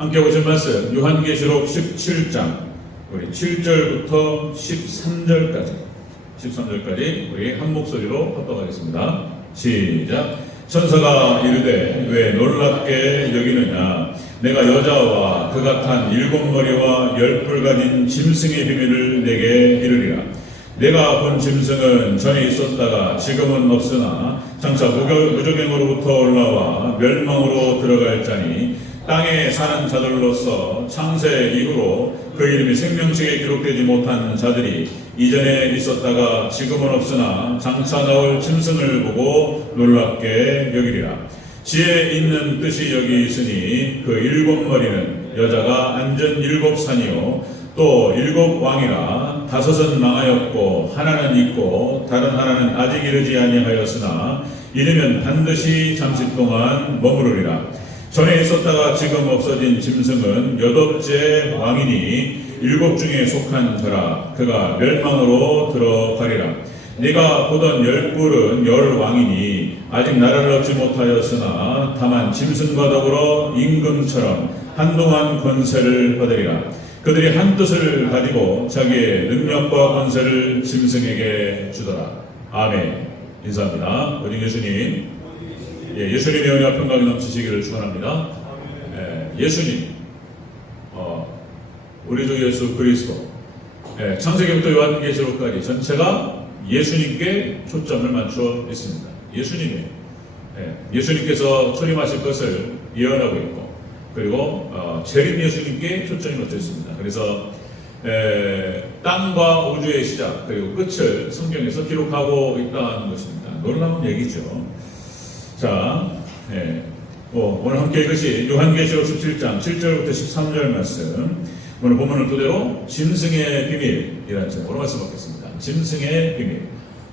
함께 보실 말씀 요한계시록 17장 우리 7절부터 13절까지 우리 한 목소리로 합독하겠습니다. 시작. 천사가 이르되 왜 놀랍게 여기느냐. 내가 여자와 그가 탄 7머리와 10뿔 가진 짐승의 비밀을 내게 이르리라. 내가 본 짐승은 전에 있었다가 지금은 없으나 장차 무적행으로부터 올라와 멸망으로 들어갈 자니 땅에 사는 자들로서 창세 이후로 그 이름이 생명책에 기록되지 못한 자들이 이전에 있었다가 지금은 없으나 장차 나올 짐승을 보고 놀랍게 여기리라. 지혜 있는 뜻이 여기 있으니 그 7머리는 여자가 앉은 7산이요 또 7왕이라 5은 망하였고 하나는 있고 다른 하나는 아직 이르지 아니하였으나 이르면 반드시 잠시 동안 머무르리라. 전에 있었다가 지금 없어진 짐승은 8째 왕이니 7 중에 속한 자라. 그가 멸망으로 들어가리라. 네가 보던 10뿔은 10왕이니 아직 나라를 얻지 못하였으나 다만 짐승과 더불어 임금처럼 한동안 권세를 받으리라. 그들이 한 뜻을 가지고 자기의 능력과 권세를 짐승에게 주더라. 아멘. 인사합니다. 오직 예수님, 예수님의 은혜와 평강이 넘치시기를 축원합니다. 예수님, 우리 주 예수 그리스도, 창세기부터 요한계시록까지 전체가 예수님께 초점을 맞춰 있습니다. 예수님께서 초림하실 것을 예언하고 있고, 그리고 재림 예수님께 초점이 맞춰 있습니다. 그래서 땅과 우주의 시작 그리고 끝을 성경에서 기록하고 있다는 것입니다. 놀라운 얘기죠. 자, 오늘 함께 읽으신 요한계시록 17장 7절부터 13절 말씀, 오늘 본문을 토대로 짐승의 비밀이라는 제목으로 말씀하겠습니다. 짐승의 비밀.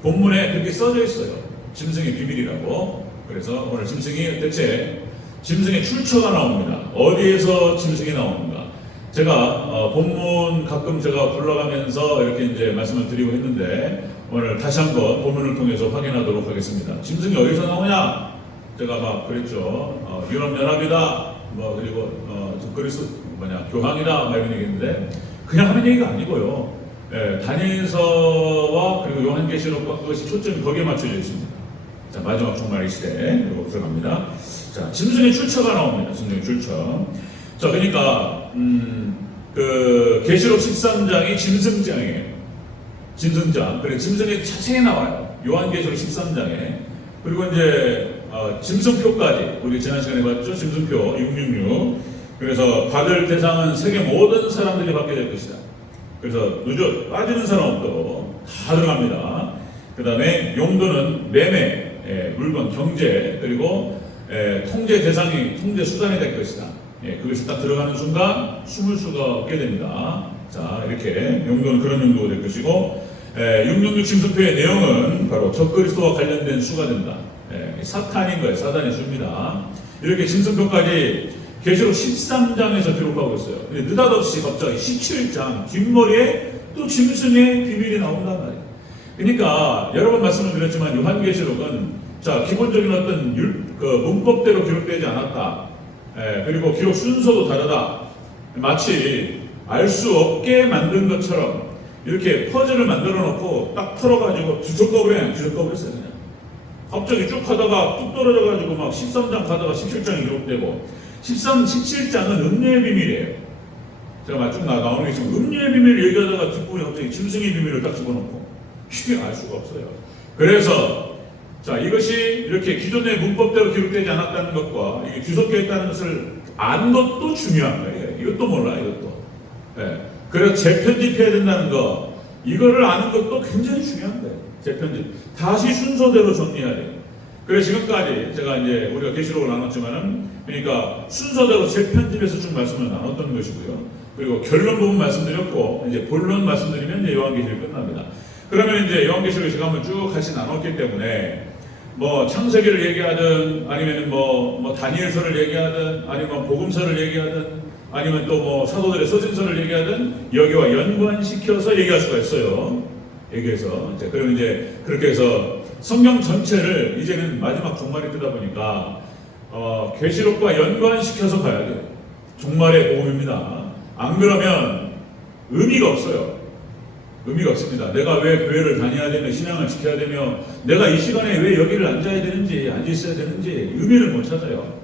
본문에 그렇게 써져 있어요. 짐승의 비밀이라고. 그래서 오늘 짐승이 대체 짐승의 출처가 나옵니다. 어디에서 짐승이 나오는가? 제가 본문 가끔 제가 불러가면서 이렇게 이제 말씀을 드리고 했는데 오늘 다시 한번 본문을 통해서 확인하도록 하겠습니다. 짐승이 어디서 나오냐? 제가 막 그랬죠. 유럽연합이다. 그리고 교황이다. 막 이런 얘기인데 그냥 하는 얘기가 아니고요. 다니엘서와 그리고 요한계시록과 그것이 초점이 거기에 맞춰져 있습니다. 자, 마지막 종말의 시대 그리고 들어갑니다. 자, 짐승의 출처가 나옵니다. 짐승의 출처. 자, 그러니까 그 계시록 13장이 짐승장이에요. 짐승장. 그래 짐승이 자세히 나와요. 요한계시록 13장에. 그리고 이제 짐승표까지 우리 지난 시간에 봤죠. 짐승표 666. 그래서 받을 대상은 세계 모든 사람들이 받게 될 것이다. 그래서 빠지는 사람 없도록 다 들어갑니다. 그 다음에 용도는 매매, 물건, 경제, 그리고 통제 대상이 통제 수단이 될 것이다. 그것이 딱 들어가는 순간 숨을 수가 없게 됩니다. 자, 이렇게 용도는 그런 용도가 될 것이고, 666 짐승표의 내용은 바로 적그리스도와 관련된 수가 된다. 사탄인 거예요. 사단의 수입니다. 이렇게 짐승표까지 계시록 13장에서 기록하고 있어요. 근데 느닷없이 갑자기 17장 뒷머리에 또 짐승의 비밀이 나온단 말이에요. 그러니까 여러 번 말씀을 드렸지만 요한계시록은 자 기본적인 어떤 문법대로 기록되지 않았다. 그리고 기록 순서도 다르다. 마치 알 수 없게 만든 것처럼 이렇게 퍼즐을 만들어 놓고 딱 털어가지고 뒤섞어버려요. 뒤섞어버렸어요. 그냥. 갑자기 쭉 하다가 뚝 떨어져가지고 막 13장 가다가 17장이 기록되고 17장은 음료의 비밀이에요. 제가 쭉 나오는 게 지금 음료의 비밀을 얘기하다가 뒷부분에 갑자기 짐승의 비밀을 딱 집어넣고 쉽게 알 수가 없어요. 그래서 자 이것이 이렇게 기존의 문법대로 기록되지 않았다는 것과 이게 뒤섞여 있다는 것을 안 것도 중요한 거예요. 이것도 몰라 이것도. 그래서 재편집해야 된다는 거 이거를 아는 것도 굉장히 중요한 거예요. 재편집. 다시 순서대로 정리해야 돼요. 그래서 지금까지 제가 이제 우리가 계시록을 나눴지만은 그러니까 순서대로 재편집해서 쭉 말씀을 나눴던 것이고요. 그리고 결론 부분 말씀드렸고 이제 본론 말씀드리면 이제 요한계시록이 끝납니다. 그러면 이제 요한계시록을 제가 한번 쭉 같이 나눴기 때문에 뭐 창세기를 얘기하든 아니면 뭐 다니엘서를 얘기하든 아니면 복음서를 얘기하든 아니면 또 뭐 사도들의 서신서를 얘기하든 여기와 연관시켜서 얘기할 수가 있어요. 얘기해서 이제 그러면 이제 그렇게 해서 성경 전체를 이제는 마지막 종말이 뜨다 보니까 계시록과 연관시켜서 봐야 돼요. 종말의 복음입니다. 안 그러면 의미가 없어요. 의미가 없습니다. 내가 왜 교회를 다녀야 되며 신앙을 지켜야 되며 내가 이 시간에 왜 여기를 앉아야 되는지 앉아 있어야 되는지 의미를 못 찾아요.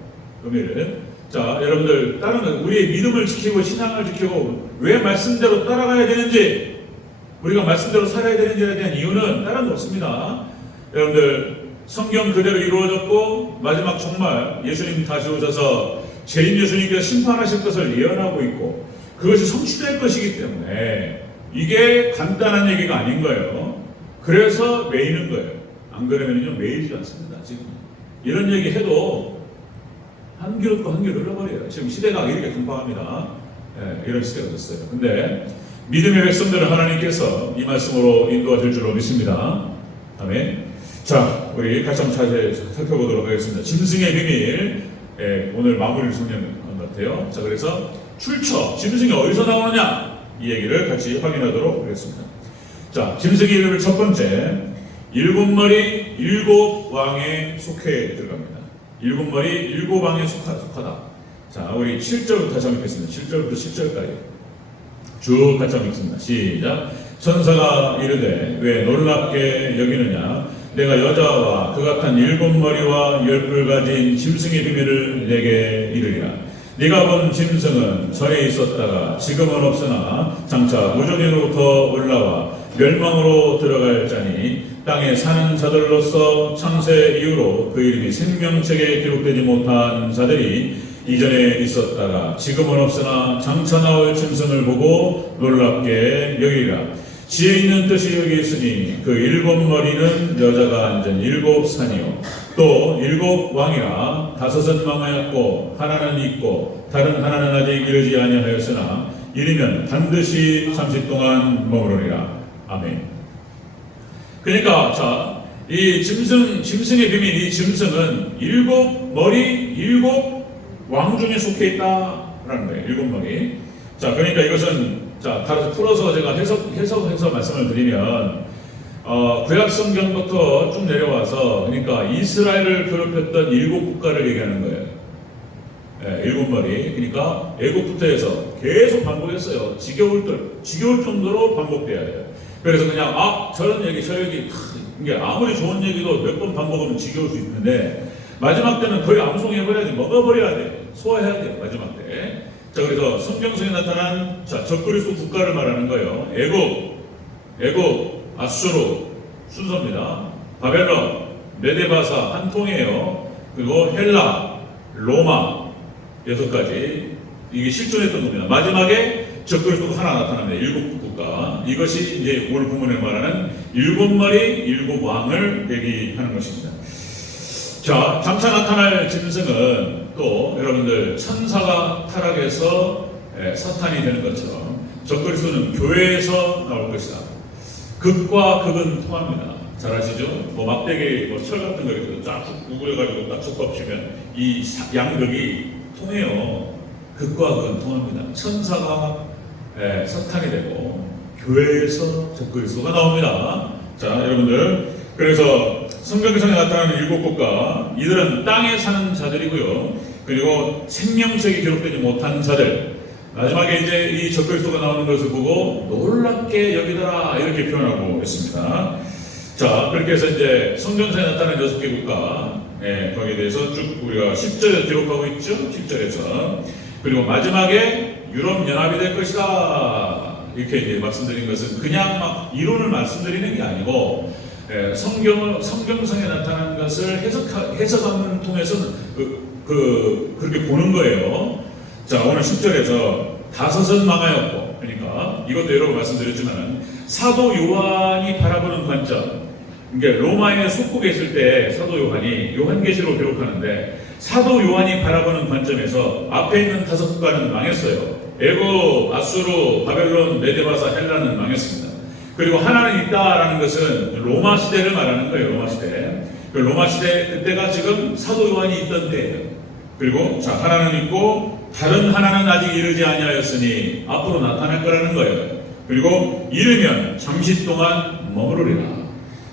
의미를. 자, 여러분들 다른 우리의 믿음을 지키고 신앙을 지키고 왜 말씀대로 따라가야 되는지 우리가 말씀대로 살아야 되는지에 대한 이유는 다른 데 없습니다. 여러분들 성경 그대로 이루어졌고 마지막 종말 예수님 다시 오셔서 죄인 예수님께서 심판하실 것을 예언하고 있고 그것이 성취될 것이기 때문에 이게 간단한 얘기가 아닌 거예요. 그래서 매이는 거예요. 안 그러면요 매이지 않습니다. 지금 이런 얘기 해도 한 귀로 또 한 귀로 흘러버려요. 지금 시대가 이렇게 금방합니다. 이런 시대가 됐어요. 근데 믿음의 백성들은 하나님께서 이 말씀으로 인도하실 줄로 믿습니다. 아멘. 자, 우리 같이 한번 자세히 살펴보도록 하겠습니다. 짐승의 비밀. 오늘 마무리를 정리한 것 같아요. 자, 그래서 출처, 짐승이 어디서 나오느냐? 이 얘기를 같이 확인하도록 하겠습니다. 자, 짐승의 비밀 첫 번째, 일곱 머리 일곱 왕에 속해 들어갑니다. 일곱 머리 일곱 왕에 속하다. 자, 우리 7절부터 다시 한번 읽겠습니다. 7절부터 10절까지 쭉 같이 한번 읽습니다. 시작. 천사가 이르되 왜 놀랍게 여기느냐? 내가 여자와 그 같은 일곱 머리와 열 뿔 가진 짐승의 비밀을 내게 이르리라. 네가 본 짐승은 전에 있었다가 지금은 없으나 장차 무저기로부터 올라와 멸망으로 들어갈 자니 땅에 사는 자들로서 창세 이후로 그 이름이 생명책에 기록되지 못한 자들이 이전에 있었다가 지금은 없으나 장차 나올 짐승을 보고 놀랍게 여기리라. 지혜 있는 뜻이 여기 있으니 그 일곱 머리는 여자가 앉은 일곱 산이요 또 일곱 왕이라 다섯은 망하였고 하나는 있고 다른 하나는 아직 이르지 아니하였으나 이르면 반드시 잠시 동안 머무르리라. 아멘. 그러니까 자, 이 짐승의 비밀, 이 짐승은 일곱 머리 일곱 왕 중에 속해 있다라는 거예요. 일곱 머리. 자, 그러니까 이것은 자, 다 풀어서 제가 해석해서 말씀을 드리면 구약 성경부터 쭉 내려와서 그러니까 이스라엘을 괴롭혔던 일곱 국가를 얘기하는 거예요. 일곱 머리. 그러니까 애국부터 해서 계속 반복했어요. 지겨울 정도로 반복돼야 돼요. 그래서 그냥 저런 얘기 저 얘기 이게 아무리 좋은 얘기도 몇 번 반복하면 지겨울 수 있는데 마지막 때는 거의 암송해버려야지 먹어버려야 돼요. 소화해야 돼요. 마지막 때. 자, 그래서 성경성에 나타난 적그리스도 국가를 말하는 거예요. 애국, 아수르 순서입니다. 바벨론, 메데바사 한 통이에요. 그리고 헬라, 로마 6가지 이게 실존했던 겁니다. 마지막에 적그리스도가 하나 나타납니다. 일곱 국가. 이것이 이제 오늘 본문에 말하는 일곱 마리 일곱 왕을 얘기하는 것입니다. 자, 장차 나타날 짐승은 또 여러분들 천사가 타락해서 사탄이 되는 것처럼 적그리스도는 교회에서 나올 것이다. 극과 극은 통합니다. 잘 아시죠? 막대기 철 같은 거 이렇게 쫙 구부려가지고 딱 섞어치면 이 양극이 통해요. 극과 극은 통합니다. 천사가 사탄이 되고 교회에서 적그리스도가 나옵니다. 자, 여러분들 그래서 성경에서 나타나는 일곱 국가 이들은 땅에 사는 자들이고요. 그리고 생명책이 기록되지 못한 자들 마지막에 이제 이 적그리스도가 나오는 것을 보고 놀랍게 여기더라 이렇게 표현하고 있습니다. 자, 그렇게 해서 이제 성경에서 나타나는 6개 국가 거기에 대해서 쭉 우리가 10절에 기록하고 있죠. 10절에서 그리고 마지막에 유럽 연합이 될 것이다 이렇게 이제 말씀드린 것은 그냥 막 이론을 말씀드리는 게 아니고 성경상에 나타난 것을 해석함을 통해서는 그렇게 보는 거예요. 자, 오늘 10절에서 다섯은 망하였고, 그러니까 이것도 여러 번 말씀드렸지만 사도 요한이 바라보는 관점, 그러니까 로마에 속국에 있을 때 사도 요한이 요한계시록 기록하는데 사도 요한이 바라보는 관점에서 앞에 있는 5국가는 망했어요. 애국, 아수르, 바벨론, 메데바사, 헬라는 망했습니다. 그리고 하나는 있다라는 것은 로마 시대를 말하는 거예요. 로마 시대. 로마 시대 그때가 지금 사도 요한이 있던 때예요. 그리고 자, 하나는 있고 다른 하나는 아직 이르지 아니하였으니 앞으로 나타날 거라는 거예요. 그리고 이르면 잠시 동안 머무르리라.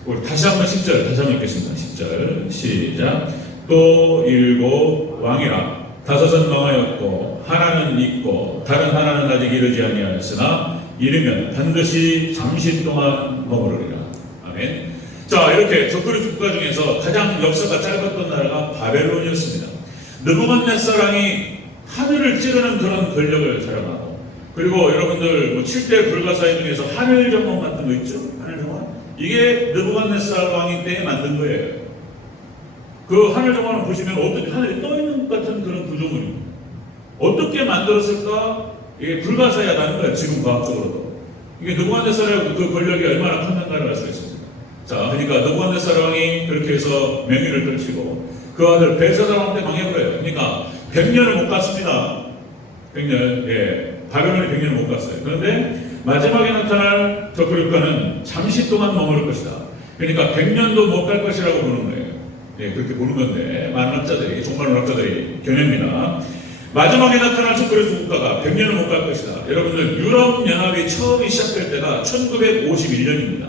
우리 다시 한번 10절 다시 한번 읽겠습니다. 10절 시작. 또 일곱 왕이라 다섯은 망하였고 하나는 있고 다른 하나는 아직 이르지 아니하였으나 이르면 반드시 잠시 동안 머무르리라. 아멘. 자, 이렇게 적그리스 국가 중에서 가장 역사가 짧았던 나라가 바벨론이었습니다. 느부갓네살왕이 하늘을 찌르는 그런 권력을 자랑하고, 그리고 여러분들 뭐 7대 불가사의 중에서 하늘 정원 같은 거 있죠? 하늘 정원? 이게 느부갓네살 왕이 때에 만든 거예요. 그 하늘 정원을 보시면 어떻게 하늘이 떠 있는 것 같은 그런 구조물입니다. 어떻게 만들었을까? 이게 불가사의하다는 거예요. 지금 과학적으로도. 이게 느부갓네살의 그 권력이 얼마나 컸는가를 알 수 있습니다. 자, 그러니까 느부갓네살 왕이 그렇게 해서 명예를 떨치고 그 아들 벨사살 왕 때 망해버려요. 그러니까 100년을 못 갔습니다. 100년, 예, 바벨론이 100년을 못 갔어요. 그런데 마지막에 나타날 적그리스도는 잠시 동안 머무를 것이다. 그러니까 100년도 못 갈 것이라고 보는 거예요. 예, 그렇게 보는 건데 많은 학자들이, 종말 학자들이 견해입니다. 마지막에 나타날 적그리스도 국가가 100년을 못 갈 것이다. 여러분들 유럽 연합이 처음이 시작될 때가 1951년입니다.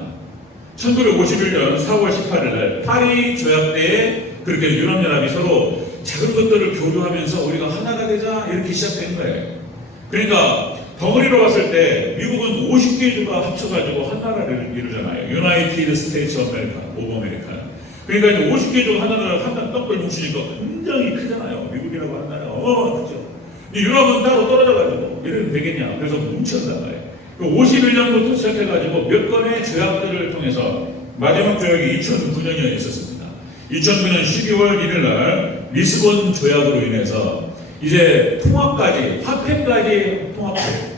1951년 4월 18일 날 파리 조약 때에 그렇게 유럽 연합이 서로 작은 것들을 교류하면서 우리가 하나가 되자 이렇게 시작된 거예요. 그러니까 덩어리로 봤을 때 미국은 50개 주가 합쳐가지고 한 나라를 이루잖아요. 유나이티드 스테이츠 오브 아메리카. 그러니까 이제 50개 주가 하나를 떡을 뭉치니까 굉장히 크잖아요. 미국이라고 하는 나라가 크죠. 유럽은 따로 떨어져가지고 이러면 되겠냐. 그래서 뭉쳤단 말이에요. 51년부터 시작해가지고 몇 건의 조약들을 통해서 마지막 조약이 2009년에 있었습니다. 2009년 12월 1일 날 리스본 조약으로 인해서 이제 통합까지, 화폐까지 통합해요.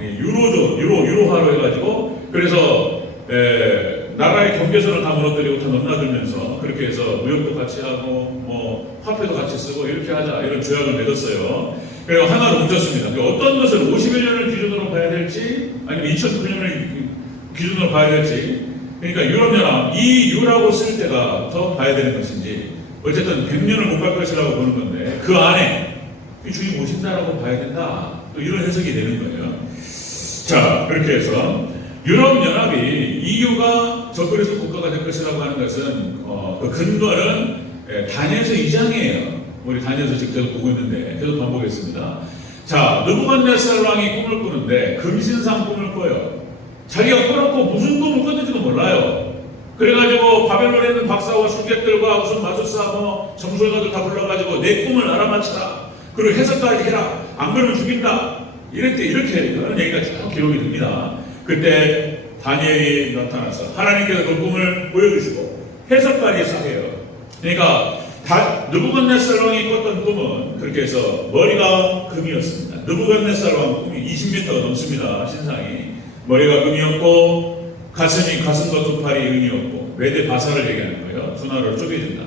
유로화로 해가지고, 그래서, 나라의 경계선을 다 무너뜨리고 다 넘나들면서 그렇게 해서 무역도 같이 하고, 뭐, 화폐도 같이 쓰고 이렇게 하자, 이런 조약을 맺었어요. 그리고 하나로 뭉쳤습니다. 어떤 것을 51년을 기준으로 봐야 될지, 아니면 2009년을 기준으로 봐야 될지, 그러니까 유럽연합, 이 유라고 쓸 때가 더 봐야 되는 것인지, 어쨌든 100년을 못 갈 것이라고 보는 건데, 그 안에 주님 오신다라고 봐야 된다. 또 이런 해석이 되는 거예요. 자, 그렇게 해서 유럽연합이 EU가 적그리스도 국가가 될 것이라고 하는 것은 그 근거는 다니엘서 2장이에요. 우리 다니엘서 직접 보고 있는데 계속 반복했습니다. 자, 느부갓네살 왕이 꿈을 꾸는데 금신상 꿈을 꿔요. 자기가 꿔놓고 무슨 꿈을 꿨는지도 몰라요. 그래가지고 바벨론에 있는 박사와 술객들과 무슨 마술사 점술가들 다 불러가지고 내 꿈을 알아맞혀라. 그리고 해석까지 해라. 안 그러면 죽인다. 이렇게 하는 얘기가 쭉 기록이 됩니다. 그때 다니엘이 나타나서 하나님께서 그 꿈을 보여주시고 해석까지 싹 해요. 그러니까 느부갓네살 왕이 꿨던 꿈은 그렇게 해서 머리가 금이었습니다. 느부갓네살 왕 꿈이 20m가 넘습니다. 신상이. 머리가 금이었고 가슴과 두 팔이 은이었고 메대 바사를 얘기하는 거예요. 두 나라로 쪼개진다.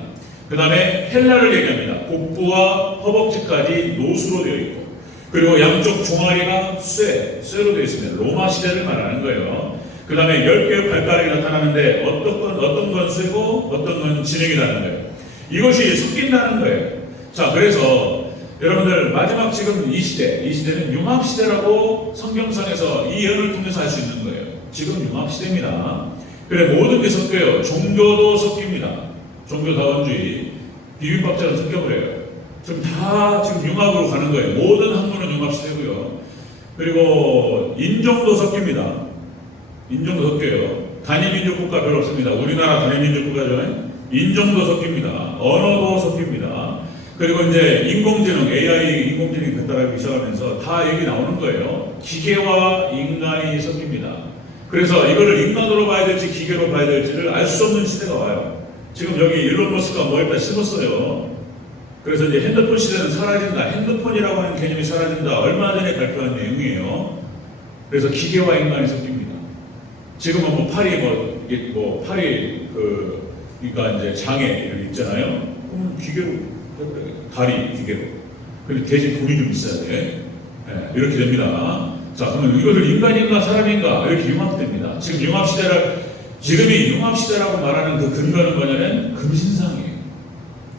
그 다음에 헬라를 얘기합니다. 복부와 허벅지까지 노수로 되어 있고, 그리고 양쪽 종아리가 쇠로 되어 있습니다. 로마 시대를 말하는 거예요. 그 다음에 10개의 발가락이 나타나는데 어떤 건 쇠고 어떤 건 진흙이라는 거예요. 이것이 섞인다는 거예요. 자, 그래서 여러분들 마지막 지금 이 시대는 융합시대라고 성경상에서 이 예언을 통해서 알 수 있는 거예요. 지금 융합시대입니다. 그래, 모든 게 섞여요. 종교도 섞입니다. 종교다원주의, 비빔밥처럼 섞여버려요. 지금 융합으로 가는 거예요. 모든 학문은 융합시대고요. 그리고 인종도 섞입니다. 인종도 섞여요. 단일민족국가 별로 없습니다. 우리나라 단일민족국가죠. 인종도 섞입니다. 언어도 섞입니다. 그리고 이제 인공지능, AI 인공지능이 발달하기 시작하면서 다 얘기 나오는 거예요. 기계와 인간이 섞입니다. 그래서 이거를 인간으로 봐야 될지 기계로 봐야 될지를 알 수 없는 시대가 와요. 지금 여기 일론 머스크가 뭐에다 심었어요. 그래서 이제 핸드폰 시대는 사라진다. 핸드폰이라고 하는 개념이 사라진다. 얼마 전에 발표한 내용이에요. 그래서 기계와 인간이 섞입니다. 지금은 뭐 팔이 팔이 그러니까 이제 장애 있잖아요. 그럼 기계로 해버려요. 다리 기계로. 근데 대신 돈이 좀 있어야 돼. 네, 이렇게 됩니다. 자, 그러면 이것을 인간인가 사람인가 이렇게 융합됩니다. 지금이 융합시대라고 말하는 그 근거는 뭐냐면 금신상이에요.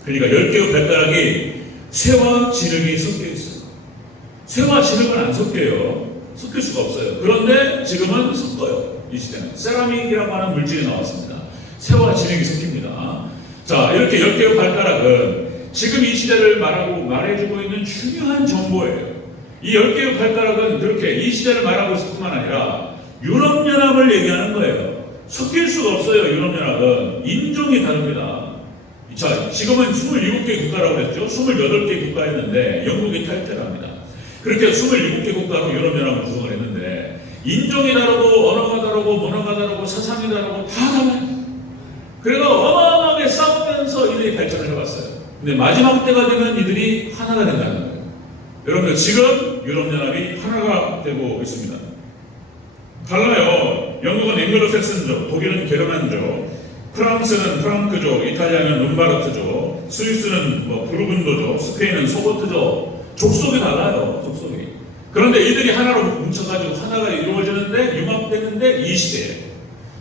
그러니까 10개의 발가락이 쇠와 진흙이 섞여 있어요. 쇠와 진흙은 안 섞여요. 섞일 수가 없어요. 그런데 지금은 섞어요. 이 시대는 세라믹이라고 하는 물질이 나왔습니다. 쇠와 진흙이 섞입니다. 자, 이렇게 10개의 발가락은 지금 이 시대를 말해주고 있는 중요한 정보예요. 이 10개의 발가락은 그렇게 이 시대를 말하고 있을 뿐만 아니라 유럽연합을 얘기하는 거예요. 섞일 수가 없어요. 유럽연합은 인종이 다릅니다. 자, 지금은 27개 국가라고 했죠. 28개 국가였는데 영국이 탈퇴를 합니다. 그렇게 27개 국가로 유럽연합을 구성을 했는데 인종이 다르고 언어가 다르고 문화가 다르고 사상이 다르고 다 달라요. 그래서 어마어마하게 싸우면서 이들이 발전을 해왔어요. 근데 마지막 때가 되면 이들이 하나가 된다는 거예요. 여러분들 지금 유럽연합이 하나가 되고 있습니다. 달라요. 영국은 앵글로색슨족, 독일은 게르만족, 프랑스는 프랑크족, 이탈리아는 룸바르트족, 스위스는 부르근도족, 스페인은 소보트족. 족속이 달라요. 족속이. 그런데 이들이 하나로 뭉쳐가지고 하나가 이루어지는데 융합되는데 이 시대예요.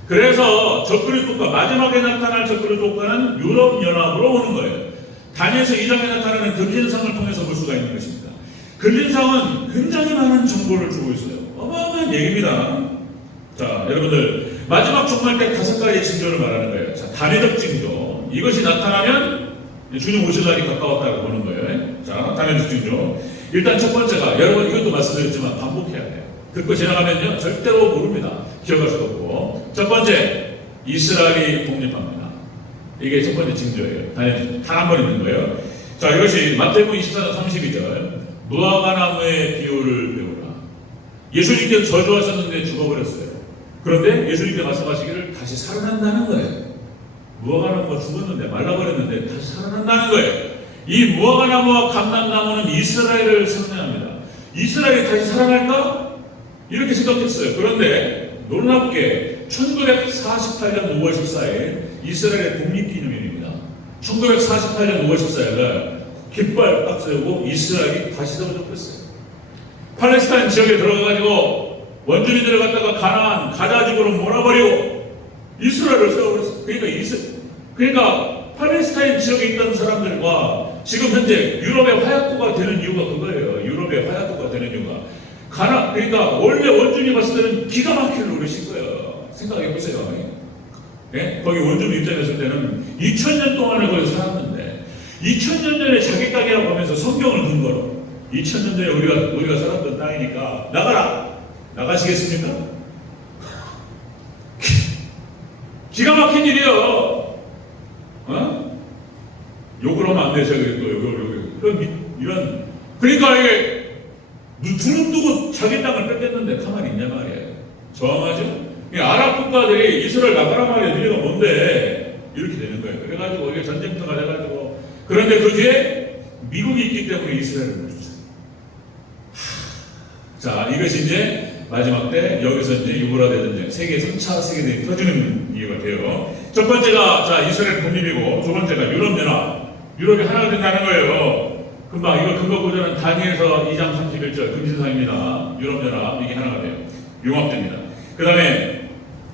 그래서 적그리스도가 마지막에 나타날 적그리스도가는 유럽연합으로 오는 거예요. 다니엘서 2장에 나타나는 근진상을 통해서 볼 수가 있는 것입니다. 근진상은 굉장히 많은 정보를 주고 있어요. 어마어마한 얘기입니다. 자, 여러분들 마지막 종말 때 5가지 징조를 말하는 거예요. 자, 단회적 징조. 이것이 나타나면 주님 오실 날이 가까웠다고 보는 거예요. 자, 단회적 징조. 일단 첫 번째가 여러분 이것도 말씀드렸지만 반복해야 돼요. 듣고 지나가면요 절대로 모릅니다. 기억할 수도 없고. 첫 번째, 이스라엘이 독립합니다. 이게 첫 번째 징조예요. 단한 번 있는 거예요. 자, 이것이 마태복음 24장 32절. 무화과나무의 비유를 배우라. 예수님께서 저주하셨는데 죽어버렸어요. 그런데 예수님께 말씀하시기를 다시 살아난다는 거예요. 무화과나무가 죽었는데 말라버렸는데 다시 살아난다는 거예요. 이 무화과나무와 감람나무는 이스라엘을 상징합니다. 이스라엘이 다시 살아날까? 이렇게 생각했어요. 그런데 놀랍게 1948년 5월 14일 이스라엘의 독립기념일입니다. 1948년 5월 14일날 깃발 딱 세우고 이스라엘이 다시 세워졌어요. 팔레스타인 지역에 들어가가지고 원주민들을 갖다가 가나안 가자집으로 몰아버리고 이스라엘을 세워버렸어요. 그러니까 팔레스타인 지역에 있던 사람들과 지금 현재 유럽의 화약고가 되는 이유가 그거예요. 유럽의 화약고가 되는 이유가 그러니까 원래 원주민이 봤을 때는 기가 막힐 노릇인 거예요. 생각해 보세요. 네? 거기 원주민 입장했을 때는 2000년 동안을 거기서 살았는데 2000년 전에 자기 땅이라고 하면서 성경을 근거로 2000년 전에 우리가 살았던 땅이니까 나가라! 나가시겠습니까? 기가 막힌 일이에요. 어? 욕을 하면 안 되죠. 그러니까 이게 두릅 두고 자기 땅을 뺏겼는데 가만히 있냐 말이에요. 저항하죠? 아랍 국가들이 이스라엘 나가라 말이야. 너희가 뭔데? 이렇게 되는 거예요. 그래가지고 이게 전쟁터가 돼가지고 그런데 그 뒤에 미국이 있기 때문에 이스라엘을 멈췄어요. 자, 이것이 이제 마지막 때 여기서 이제 유보라 대전쟁 세계 3차 세계대전이 터지는 이유가 돼요. 첫 번째가 자 이스라엘 독립이고 두 번째가 유럽연합. 유럽이 하나가 된다는 거예요. 금방 이거 근거 보자는 다니엘서 2장 31절 금신상입니다. 유럽연합 이게 하나가 돼요. 융합됩니다. 그 다음에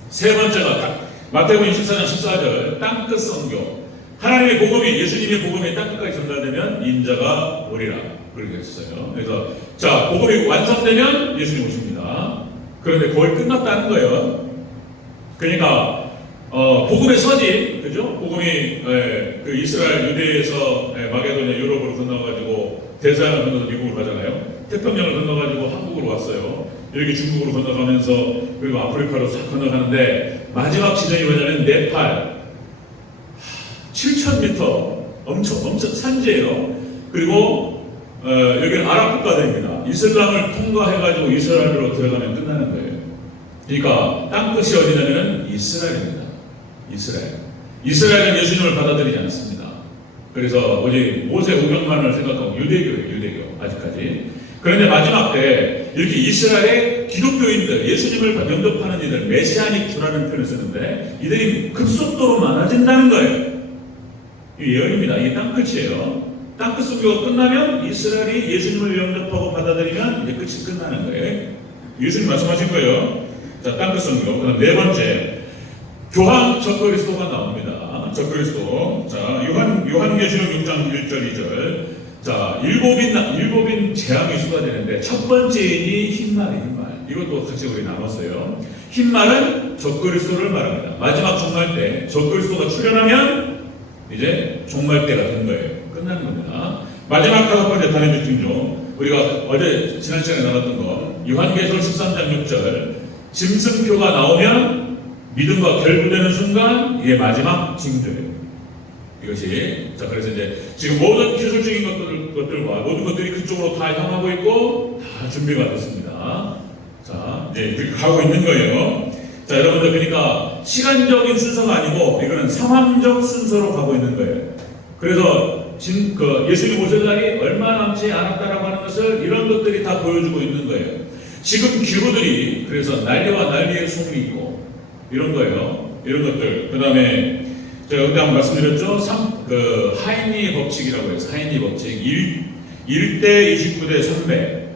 세 번째가 마태복음 24장 14절 땅끝 선교. 하나님의 복음이 예수님의 복음이 땅끝까지 전달되면 인자가 오리라 그렇게 했어요. 그래서 자 복음이 완성되면 예수님 오십니다. 그런데 거의 끝났다는 거예요. 그러니까 복음의 서지 그죠? 복음이 그 이스라엘 유대에서 마게도냐 유럽으로 건너가지고 대서양을 건너서 미국으로 가잖아요. 태평양을 건너가지고 한국으로 왔어요. 이렇게 중국으로 건너가면서 그리고 아프리카로 싹 건너가는데 마지막 지점이 뭐냐면 네팔 7,000m 엄청 산지예요. 그리고 여기는 아랍 국가들입니다. 이슬람을 통과해가지고 이스라엘로 들어가면 끝나는 거예요. 그러니까 땅끝이 어디냐면 이스라엘입니다. 이스라엘은 예수님을 받아들이지 않습니다. 그래서 오직 모세 우경만을 생각하고 유대교예요. 유대교 아직까지. 그런데 마지막 때 이렇게 이스라엘의 기독교인들 예수님을 영접하는 이들 메시아닉주라는 표현을 쓰는데 이들이 급속도로 많아진다는 거예요. 이 예언입니다. 이게 땅끝이에요. 땅끝 선교가 끝나면 이스라엘이 예수님을 영접하고 받아들이면 이제 끝이 끝나는 거예요. 예수님 말씀하신 거예요. 자, 땅끝 선교. 그다음 네 번째 교황 적그리스도가 나옵니다. 적그리스도. 자, 요한계시록 6장 1절 2절. 자, 일곱인 재앙이 쏟아지는데 첫 번째인이 흰말이에요. 흰말. 이것도 같이 우리 나눴어요. 흰말은 적그리스도를 말합니다. 마지막 종말 때 적그리스도가 출현하면 이제 종말 때가 된 거예요. 끝나는 겁니다. 마지막 5번째 단회적 징조, 우리가 어제 지난 시간에 나눴던 거, 요한계시록 13장 6절, 짐승표가 나오면 믿음과 결부되는 순간 이게 마지막 징조예요. 이것이, 자, 그래서 이제 지금 모든 기술적인 것들과 모든 것들이 그쪽으로 다 향하고 있고 다 준비가 됐습니다. 자, 이제 그렇게 가고 있는 거예요. 자, 여러분들, 그러니까 시간적인 순서가 아니고 이거는 상황적 순서로 가고 있는 거예요. 그래서 예수님 오실 날이 얼마 남지 않았다라고 하는 것을 이런 것들이 다 보여주고 있는 거예요. 지금 기후들이 그래서 난리와 난리의 소문이 있고 이런 거예요. 이런 것들. 그 다음에 제가 그때 한번 말씀드렸죠. 하인리 법칙이라고 해서 하인리 법칙 1대 29대 300.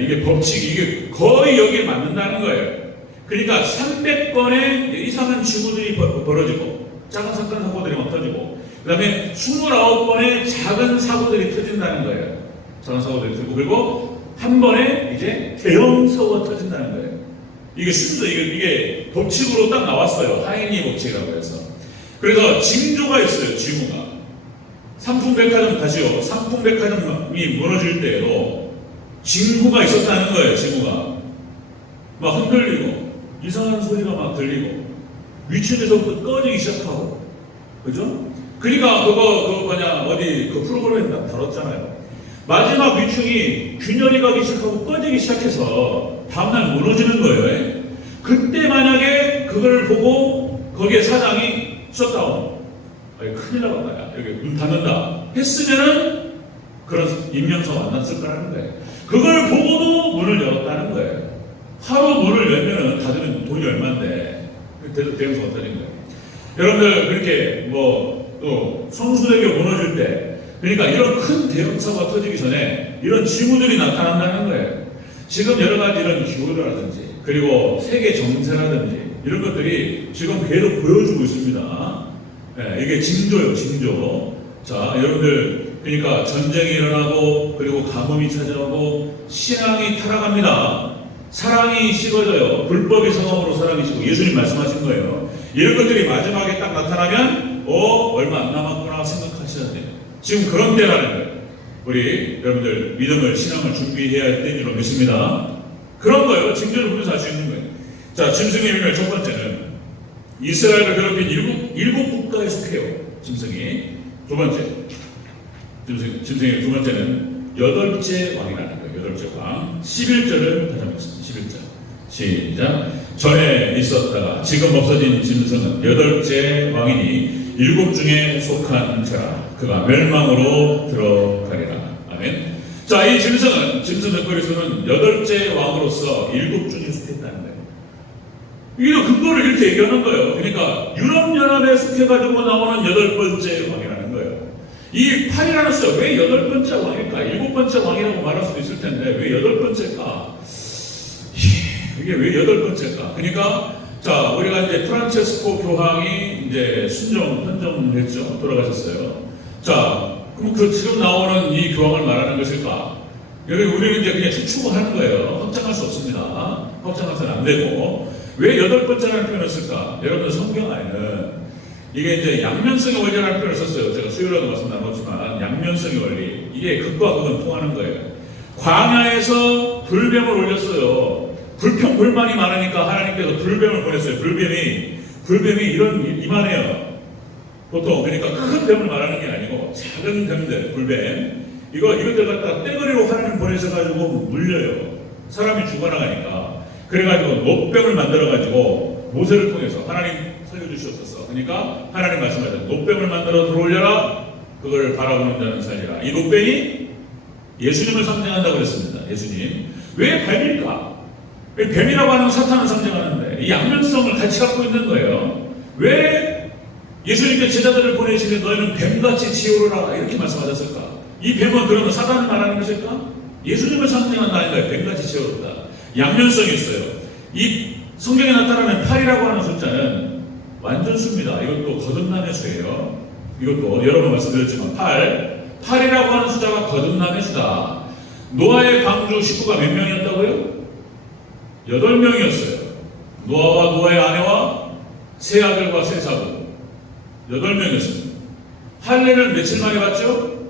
이게 법칙이 이게 거의 여기에 맞는다는 거예요. 그러니까 300번의 이상한 지구들이 벌어지고 작은 사건들이 막 터지고 그 다음에 29번의 작은 사고들이 터진다는 거예요. 작은 사고들이 터지고 그리고 한 번에 이제 대형 사고가 터진다는 거예요. 이게 순서 이게 법칙으로 딱 나왔어요. 하인리 법칙이라고 해서. 그래서 징조가 있어요. 징후가. 상품백화점 다시요. 상품백화점이 무너질 때에도 징후가 있었다는 거예요. 징후가 막 흔들리고 이상한 소리가 막 들리고 위층에서부터 꺼지기 시작하고, 그죠? 그러니까 그거 어디 그 프로그램에 다뤘잖아요. 마지막 위층이 균열이 가기 시작하고 꺼지기 시작해서 다음날 무너지는 거예요. 그때 만약에 그걸 보고 거기에 사장이 셧다운, 큰일 나간다, 여기 문 닫는다 했으면은 그런 인명사고가 안 났을 거라는 거예요. 그걸 보고도 문을 열었다는 거예요. 하루 문을 열면은 닫으면 돈이 얼마인데 대형사고가 터진 거예요. 여러분들, 그렇게 또 성수대교 무너질 때, 그러니까 이런 큰 대형사고가 터지기 전에 이런 징후들이 나타난다는 거예요. 지금 여러 가지 이런 기후라든지 그리고 세계 정세라든지 이런 것들이 지금 계속 보여주고 있습니다. 이게 징조예요, 징조. 자, 여러분들, 그러니까 전쟁이 일어나고 그리고 가뭄이 찾아오고 신앙이 타락합니다. 사랑이 식어져요. 불법이 성함으로 사랑이 식고 예수님 말씀하신 거예요. 이런 것들이 마지막에 딱 나타나면 얼마 안 남았구나 생각하셔야 돼요. 지금 그런 때라는 거예요. 우리 여러분들 믿음을, 신앙을 준비해야 할 때인 줄 믿습니다. 그런 거예요. 징조를 보면서 알 수 있는 거예요. 자, 짐승의 의미를 첫 번째는 이스라엘을 괴롭힌 일곱 국가에 속해요. 짐승이. 두 번째, 짐승의 두 번째는 8째 왕이라는 거예요. 8째 왕. 11절을 다시 한번 읽습니다. 11절. 시작. 전에 있었다가 지금 없어진 짐승은 8째 왕이니 7 중에 속한 자라. 그가 멸망으로 들어가리라. 아멘. 자, 이 짐승은, 짐승 덕거리수는 8째 왕으로서 7 중에 속했다는 거예요. 이게 근거를 이렇게 얘기하는 거예요. 그러니까 유럽연합에 속해가지고 나오는 8번째 왕이라는 거예요. 이 8이라는 숫자, 왜 8번째 왕일까? 7번째 왕이라고 말할 수도 있을 텐데 왜 8번째일까? 이게 왜 8번째일까? 그러니까 자, 우리가 이제 프란체스코 교황이 이제 헌정을 했죠. 돌아가셨어요. 자, 그럼 그 지금 나오는 이 교황을 말하는 것일까? 여기 우리는 이제 그냥 추측을 하는 거예요. 확정할 수 없습니다. 확정해서는 안 되고. 왜 8번째라는 표현을 쓸까? 여러분들 성경 안에는 이게 이제 양면성의 원리라는 표현을 썼어요. 제가 수요일에도 말씀 나눴지만 양면성의 원리. 이게 극과 극은 통하는 거예요. 광야에서 불뱀을 올렸어요. 불평불만이 많으니까 하나님께서 불뱀을 보냈어요. 불뱀이 이만해요. 보통 그러니까 큰 뱀을 말하는 게 아니고 작은 뱀들, 불뱀. 이것들 갖다가 떼거리로 하나님 보내셔가지고 물려요. 사람이 죽어나가니까. 그래가지고 노뱀을 만들어가지고 모세를 통해서 하나님 살려주셨었어. 그러니까 하나님 말씀하셨죠. 노뱀을 만들어 들어올려라. 그걸 바라보는 자는 살리라. 이 노뱀이 예수님을 상징한다고 그랬습니다. 예수님. 왜 뱀일까? 뱀이라고 하는 사탄을 상징하는데 이 양면성을 같이 갖고 있는 거예요. 왜 예수님께 제자들을 보내시면 너희는 뱀같이 지어오르라 이렇게 말씀하셨을까? 이 뱀은 그러면 사단을 말하는 것일까? 예수님을 상징한다 아닌가요? 뱀같이 지어오르다. 양면성이 있어요. 이 성경에 나타나는 8이라고 하는 숫자는 완전 수입니다. 이것도 거듭남의 수예요. 이것도 여러 번 말씀드렸지만 8이라고 하는 숫자가 거듭남의 수다. 노아의 방주 식구가 몇 명이었다고요? 8명이었어요. 노아와 노아의 아내와 세 아들과 세 사부 8명이었습니다. 할례를 며칠 만에 받죠?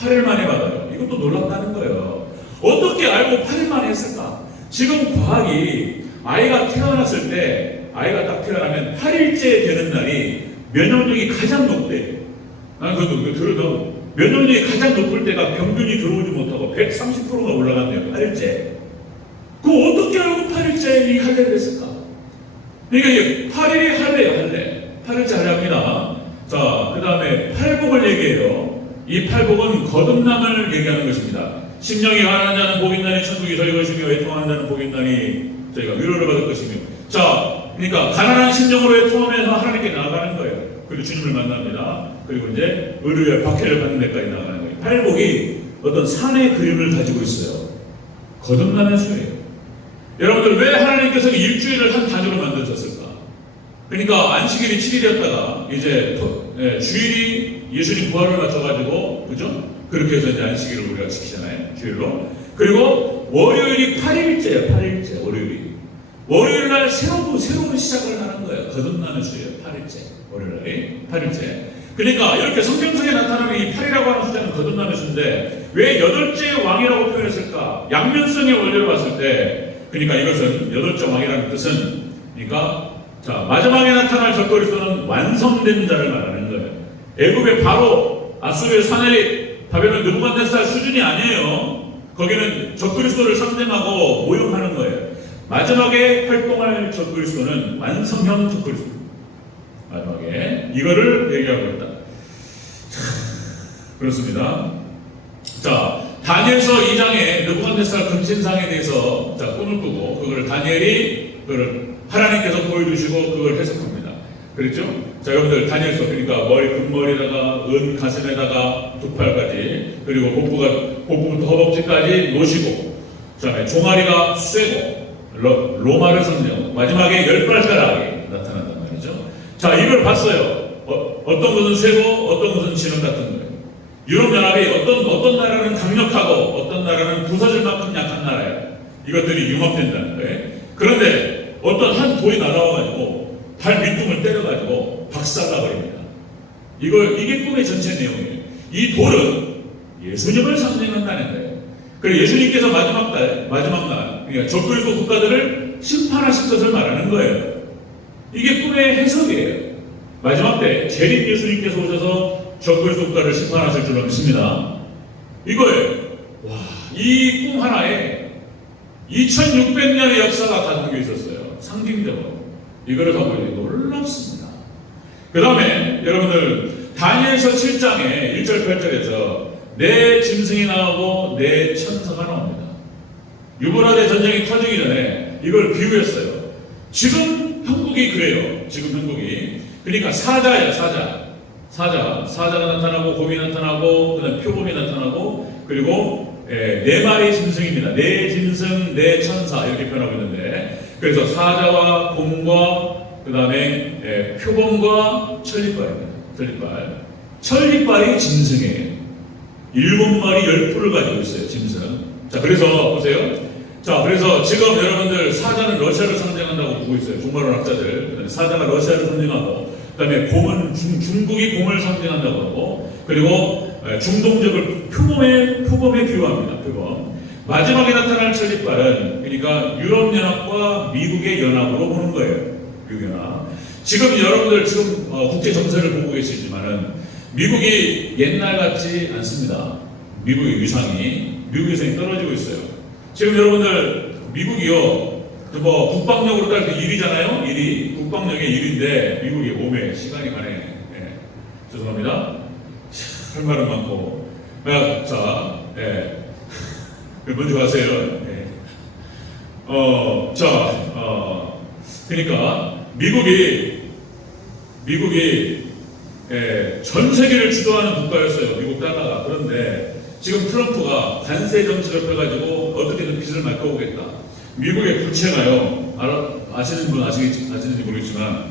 8일 만에 받아요. 이것도 놀랍다는 거예요. 어떻게 알고 8일 만에 했을까? 지금 과학이 아이가 태어났을 때, 아이가 딱 태어나면 8일째 되는 날이 면역력이 가장 높대. 난 그것도 들어도 면역력이 가장 높을 때가 병균이 들어오지 못하고 130%가 올라갔네요. 8일째. 그거 어떻게 알고 8일째 이 할례를 했을까? 그러니까 이게 8일이 할례예요, 할례. 8일째 할례합니다. 자, 그 다음에 팔복을 얘기해요. 이 팔복은 거듭남을 얘기하는 것입니다. 심령이 가난한 자는 복 있나니 천국이 저희 것이며 애통하는 자는 복 있나니 저희가 위로를 받을 것이며. 자, 그러니까 가난한 심령으로 애통하면서 하나님께 나아가는 거예요. 그리고 주님을 만납니다. 그리고 이제 의를 박해를 받는 데까지 나아가는 거예요. 팔복이 어떤 산의 그림을 가지고 있어요. 거듭나는 수예요. 여러분들 왜 하나님께서 일주일을 한 단위로 만드셨을까? 그러니까 안식일이 7일이었다가 이제 주일이 예수님 부활을 맞춰가지고, 그죠? 그렇게 해서 이제 안식일을 우리가 지키잖아요. 주일로. 그리고 월요일이 8일째예요. 8일째 월요일이. 월요일 날 새로운 시작을 하는 거예요. 거듭나는 수예요. 8일째. 월요일날이 8일째. 그러니까 이렇게 성경속에 나타나는 이 8이라고 하는 숫자는 거듭나는 수인데 왜 8째 왕이라고 표현했을까? 양면성의 원리를 봤을 때, 그러니까 이것은 8째 왕이라는 뜻은, 그러니까 자, 마지막에 나타날 적그리스도는 완성된 자를 말하는 거예요. 애굽의 바로, 아수르의 사내립, 바벨론 느부갓네살 수준이 아니에요. 거기는 적그리스도를 상징하고 모형하는 거예요. 마지막에 활동할 적그리스도는 완성형 적그리스도. 마지막에 이거를 얘기하고 있다. 그렇습니다. 자, 다니엘서 2장에 느부갓네살 금신상에 대해서 자, 꿈을 꾸고 그걸 다니엘이 그걸 하나님께서 보여주시고 그걸 해석합니다. 그랬죠? 자, 여러분들 다니엘서, 그러니까 머리 금머리에다가 은 가슴에다가 두 팔까지, 그리고 복부부터 허벅지까지 노시고, 그다음에 종아리가 쇠고 로마를 상징하고 마지막에 10발가락이 나타난단 말이죠. 자, 이걸 봤어요. 어떤 것은 쇠고 어떤 것은 진흙 같은 거예요. 유럽연합이 어떤 나라는 강력하고 어떤 나라는 부서질 만큼 약한 나라예요. 이것들이 융합된다는 거예요. 그런데 어떤 한 돌이 날아와가지고 발 밑둥을 때려가지고 박살나버립니다. 이게 꿈의 전체 내용이에요. 이 돌은 예수님을 상징한다는 거예요. 그래서 예수님께서 마지막 날, 그러니까 적그리스도 국가들을 심판하실 것을 말하는 거예요. 이게 꿈의 해석이에요. 마지막 때 재림 예수님께서 오셔서 적그리스도 국가를 심판하실 줄로 믿습니다. 이거예요. 와, 이 꿈 하나에 2600년의 역사가 다 담겨 있었어요. 상징적으로. 이거를 다 보니 놀랍습니다. 그 다음에 여러분들 다니엘서 7장에 1절 8절에서 내 짐승이 나오고 내 천사가 나옵니다. 유브라데 전쟁이 터지기 전에 이걸 비유했어요. 지금 형국이 그래요. 지금 형국이. 그러니까 사자예요. 사자가 나타나고 곰이 나타나고 그다음 표범이 나타나고 그리고 네 마리의 짐승입니다. 네 짐승, 네 천사 이렇게 표현하고 있는데, 그래서 사자와 곰과 그 다음에 표범과 천리빨입니다. 천리빨이 짐승이에요. 7마리 10뿔을 가지고 있어요. 짐승. 자, 그래서 보세요. 자, 그래서 지금 여러분들 사자는 러시아를 상징한다고 보고 있어요. 종말론 학자들. 사자가 러시아를 상징하고, 그 다음에 곰은 중국이 곰을 상징한다고 하고, 그리고 중동적을 표범에 비유합니다. 표범. 마지막에 나타날 천리빨은 그러니까 유럽연합과 미국의 연합으로 보는 거예요. 미국연합. 지금 여러분들 국제 정세를 보고 계시지만은 미국이 옛날 같지 않습니다. 미국의 위상이 떨어지고 있어요. 지금 여러분들 미국이요, 국방력으로 따질 때 1위잖아요. 1위. 국방력의 1위인데 미국이 5매. 시간이 가네. 죄송합니다. 할 말은 많고. 자, 먼저 가세요. 그러니까 미국이 전 세계를 주도하는 국가였어요. 미국 달러가. 그런데 지금 트럼프가 관세 정책을 펴가지고 어떻게든 빚을 메꿔오겠다. 미국의 부채가요, 아시는 분 아시는지 모르겠지만,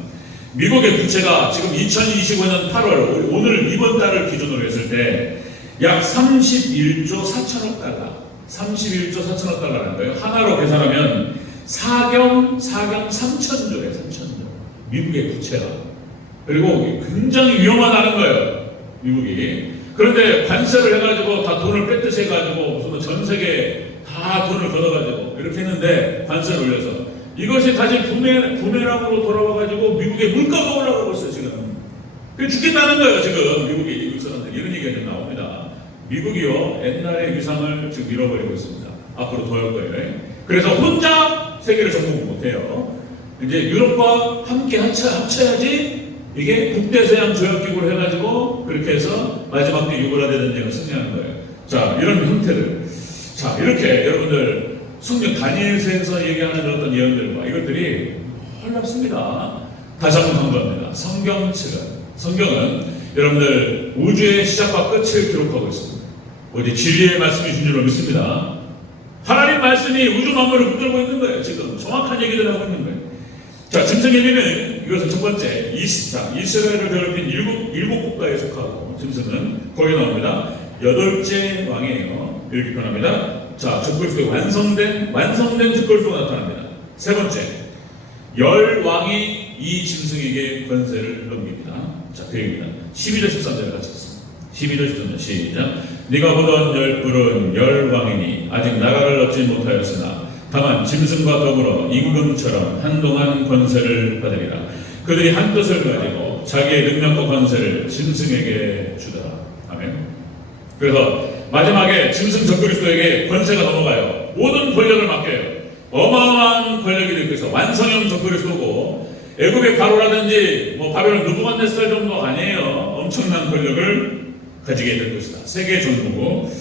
미국의 부채가 지금 2025년 8월, 오늘 이번 달을 기준으로 했을 때, 약 31조 4천억 달러. 31조 4천억 달러라는 거예요. 하나로 계산하면 4경 3천조예요. 3천조. 미국의 부채가. 그리고 굉장히 위험하다는 거예요. 미국이. 그런데 관세를 해가지고 다 돈을 뺏듯이 해가지고 무슨 전 세계 다 돈을 걷어가지고 이렇게 했는데 관세를 올려서 이것이 다시 부메랑으로 돌아와가지고 미국의 물가가 올라가고 있어요 지금. 그게 죽겠다는 거예요 지금 미국 사람들 이런 얘기가 나옵니다. 미국이요 옛날의 위상을 지금 잃어버리고 있습니다. 앞으로 더 할 거예요. 그래서 혼자 세계를 정복을 못해요. 이제 유럽과 함께 합쳐야지 이게 북대서양 조약기구를 해가지고 그렇게 해서 마지막 때 유브라데 전쟁을 승리하는 거예요. 자 이런 형태들. 자 이렇게 여러분들 성경 다니엘서에서 얘기하는 어떤 예언들과 이것들이 놀랍습니다. 다시 한번 강조합니다. 성경은 여러분들 우주의 시작과 끝을 기록하고 있습니다. 어디 진리의 말씀이 준 줄로 믿습니다. 하나님 말씀이 우주 만물을 붙들고 있는 거예요. 지금 정확한 얘기를 하고 있는 거예요. 자, 짐승의 이것은 첫 번째 이스라엘을 괴롭힌 일곱 국가에 속하고 짐승은 거기에 나옵니다. 8째 왕이에요. 이렇게 표현합니다. 자, 적그리스도의 완성된 적그리스도가 나타납니다. 세 번째, 10왕이 이 짐승에게 권세를 넘깁니다. 자, 그 얘기입니다. 12절 13절 같이 읽습니다. 12절 13절 시작. 네가 보던 열불은 10왕이니 아직 나라를 얻지 못하였으나 다만 짐승과 더불어 임금처럼 한동안 권세를 받으리라. 그들이 한 뜻을 가지고 자기의 능력과 권세를 짐승에게 주더라. 아멘. 그래서 마지막에 짐승 적그리스도에게 권세가 넘어가요. 모든 권력을 맡겨요. 어마어마한 권력이 되고 있어. 완성형 적그리스도고 애굽의 바로라든지 바벨론 느부갓네살 정도 아니에요. 엄청난 권력을 가지게 될 것이다. 세계 정부고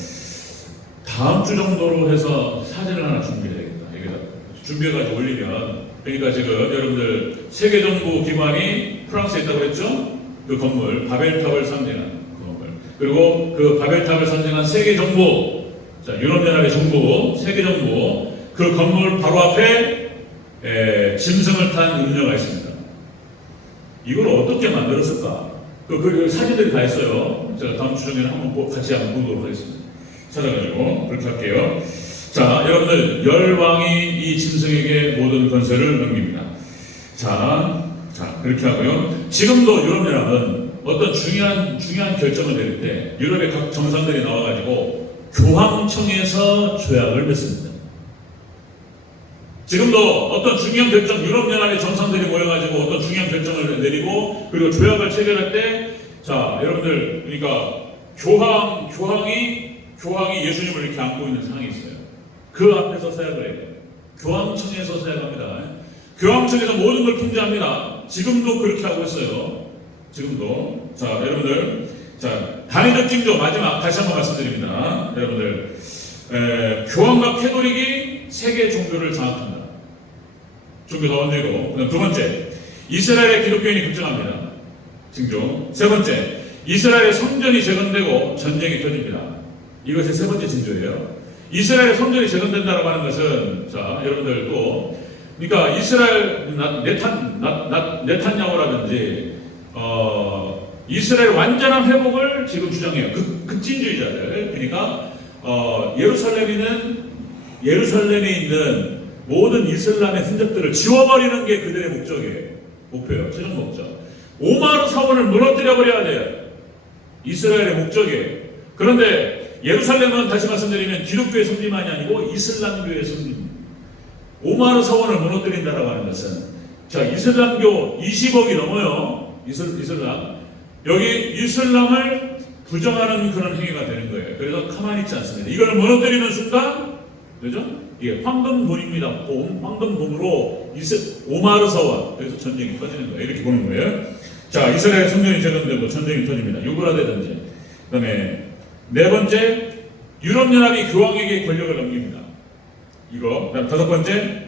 다음 주 정도로 해서 사진을 하나 준비해야겠다. 이게 준비해가지고 올리면 그러니까 지금 여러분들 세계 정부 기관이 프랑스에 있다고 그랬죠? 그 건물 바벨탑을 상징한 그 건물 그리고 그 바벨탑을 상징한 세계 정부 자 유럽연합의 정부 세계 정부 그 건물 바로 앞에 짐승을 탄 음녀가 있습니다. 이걸 어떻게 만들었을까? 그 사진들이 다 있어요. 제가 다음 주중에는 같이 한번 보도록 하겠습니다. 찾아가지고 그렇게 할게요. 자, 여러분들 10왕이 이 짐승에게 모든 권세를 넘깁니다. 자 그렇게 하고요. 지금도 유럽연합은 어떤 중요한 결정을 내릴 때 유럽의 각 정상들이 나와가지고 교황청에서 조약을 맺습니다. 지금도 어떤 중요한 결정, 유럽연합의 정상들이 모여가지고 어떤 중요한 결정을 내리고 그리고 조약을 체결할 때, 자, 여러분들, 그러니까 교황이 예수님을 이렇게 안고 있는 상황이 있어요. 그 앞에서 사역을 해요. 교황청에서 사역합니다. 교황청에서 모든 걸 통제합니다. 지금도 그렇게 하고 있어요. 지금도. 자, 여러분들, 자, 단위적 징조 마지막 다시 한번 말씀드립니다. 여러분들, 교황과 캐톨릭이 세계 종교를 장악합니다. 종교 가운데고. 그다음 두 번째, 이스라엘의 기독교인이 급증합니다. 징조. 세 번째, 이스라엘의 성전이 재건되고 전쟁이 터집니다. 이것이 세 번째 징조예요. 이스라엘의 성전이 재건된다고 하는 것은, 자, 여러분들 또, 그러니까 이스라엘 네탄야후라든지 이스라엘 완전한 회복을 지금 주장해요. 극진주의자들. 그러니까 예루살렘에 있는 모든 이슬람의 흔적들을 지워버리는 게 그들의 목표예요. 최종 목적. 오마르 사원을 무너뜨려 버려야 돼요. 이스라엘의 목적이에요. 그런데 예루살렘은 다시 말씀드리면 기독교의 성지만이 아니고 이슬람교의 성지입니다. 오마르 사원을 무너뜨린다라고 하는 것은, 자, 이슬람교 20억이 넘어요. 이슬람. 여기 이슬람을 부정하는 그런 행위가 되는 거예요. 그래서 가만히 있지 않습니다. 이걸 무너뜨리는 순간, 그죠? 이게 황금돈입니다. 황금돈으로 오마르 사원. 그래서 전쟁이 터지는 거예요. 이렇게 보는 거예요. 자, 이스라엘 성전이 재건되고 전쟁이 터집니다. 유브라데 전쟁. 그 다음에 네 번째, 유럽연합이 교황에게 권력을 넘깁니다. 이거. 그다음 다섯 번째,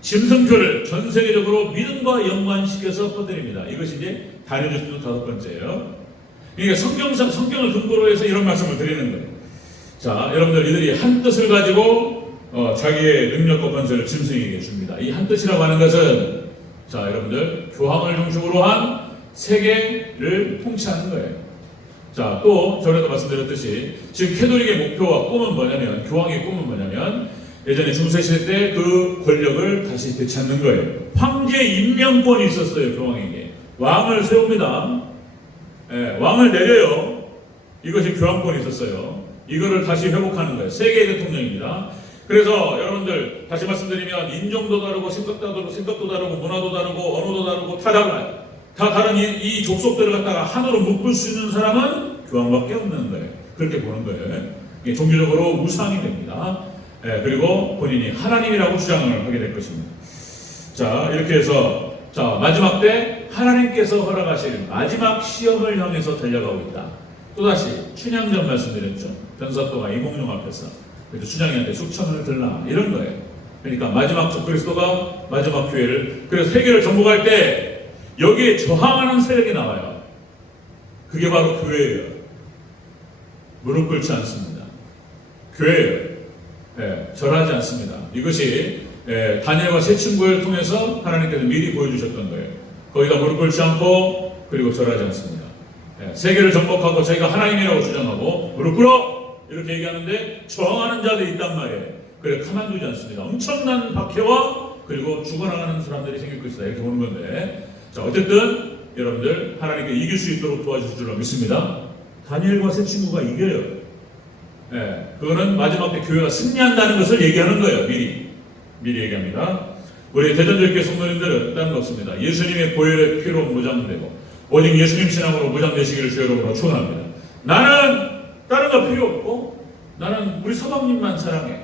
짐승표를 전 세계적으로 믿음과 연관시켜서 퍼뜨립니다. 이것이 이제 다니엘서 다섯 번째예요. 그러니까 성경을 근거로 해서 이런 말씀을 드리는 거예요. 자, 여러분들 이들이 한 뜻을 가지고 자기의 능력과 권세를 짐승에게 줍니다. 이 한 뜻이라고 하는 것은, 자, 여러분들 교황을 중심으로 한 세계를 통치하는 거예요. 자, 또 전에도 말씀드렸듯이 지금 캐톨릭의 목표와 꿈은 뭐냐면, 교황의 꿈은 뭐냐면, 예전에 중세시대 때 그 권력을 다시 되찾는 거예요. 황제 임명권이 있었어요. 교황에게 왕을 세웁니다. 왕을 내려요. 이것이 교황권이 있었어요. 이거를 다시 회복하는 거예요. 세계 대통령입니다. 그래서 여러분들 다시 말씀드리면 인종도 다르고 생각도 다르고 문화도 다르고 언어도 다르고 다 달라요. 다 다른 이 족속들을 갖다가 하나로 묶을 수 있는 사람은 교황밖에 없는 거예요. 그렇게 보는 거예요. 이게 종교적으로 우상이 됩니다. 그리고 본인이 하나님이라고 주장을 하게 될 것입니다. 자, 이렇게 해서 자, 마지막 때 하나님께서 허락하실 마지막 시험을 향해서 달려가고 있다. 또다시 춘향전 말씀드렸죠. 변사또가 이몽룡 앞에서 그래서 춘향이한테 숙청을 들라 이런 거예요. 그러니까 마지막 적그리스도가 마지막 교회를 그래서 세계를 정복할 때 여기에 저항하는 세력이 나와요. 그게 바로 교회예요. 무릎 꿇지 않습니다. 교회예요. 절하지 않습니다. 이것이 다니엘과 세 친구를 통해서 하나님께서 미리 보여주셨던 거예요. 거기다 무릎 꿇지 않고 그리고 절하지 않습니다. 세계를 정복하고 저희가 하나님이라고 주장하고 무릎 꿇어 이렇게 얘기하는데 저항하는 자들이 있단 말이에요. 그래 가만두지 않습니다. 엄청난 박해와 그리고 죽어나가는 사람들이 생길 것이다 이렇게 보는 건데 자 어쨌든 여러분들 하나님께 이길 수 있도록 도와주실 줄로 믿습니다. 다니엘과 세 친구가 이겨요. 그거는 마지막 때 교회가 승리한다는 것을 얘기하는 거예요. 미리 얘기합니다. 우리 대전절개 성도님들은 다른 거 없습니다. 예수님의 보혈의 피로 무장되고 오직 예수님 신앙으로 무장되시기를 주여로 축원합니다. 나는 다른 거 필요 없고 나는 우리 서방님만 사랑해.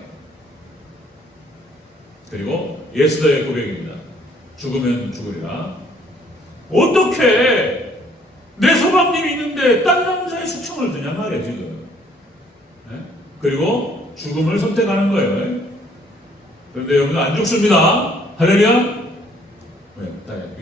그리고 예수더의 고백입니다. 죽으면 죽으리라. 어떻게 내 서방님이 있는데 딴 남자의 숙청을 드냐 말이야 지금. 그리고 죽음을 선택하는 거예요. 그런데 여러분 안 죽습니다. 할렐루야.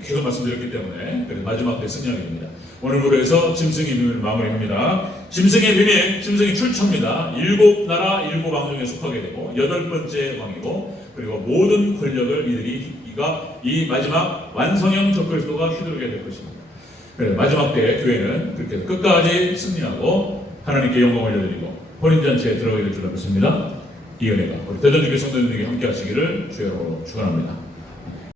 계속 말씀드렸기 때문에 그래서 마지막 때 승리하게 됩니다. 오늘부로 해서 짐승의 비밀을 마무리합니다. 짐승의 비밀, 짐승의 출처입니다. 7나라 7왕 중에 속하게 되고 8번째 왕이고 그리고 모든 권력을 이 마지막 완성형 적그리스도가 휘두르게 될 것입니다. 그래서 마지막 때 교회는 그렇게 끝까지 승리하고 하나님께 영광을 올려드리고 혼인잔치에 들어가게 될 줄 믿습니다. 이 은혜가 우리 대전주교 성도님들에게 함께 하시기를 주여로 축원합니다.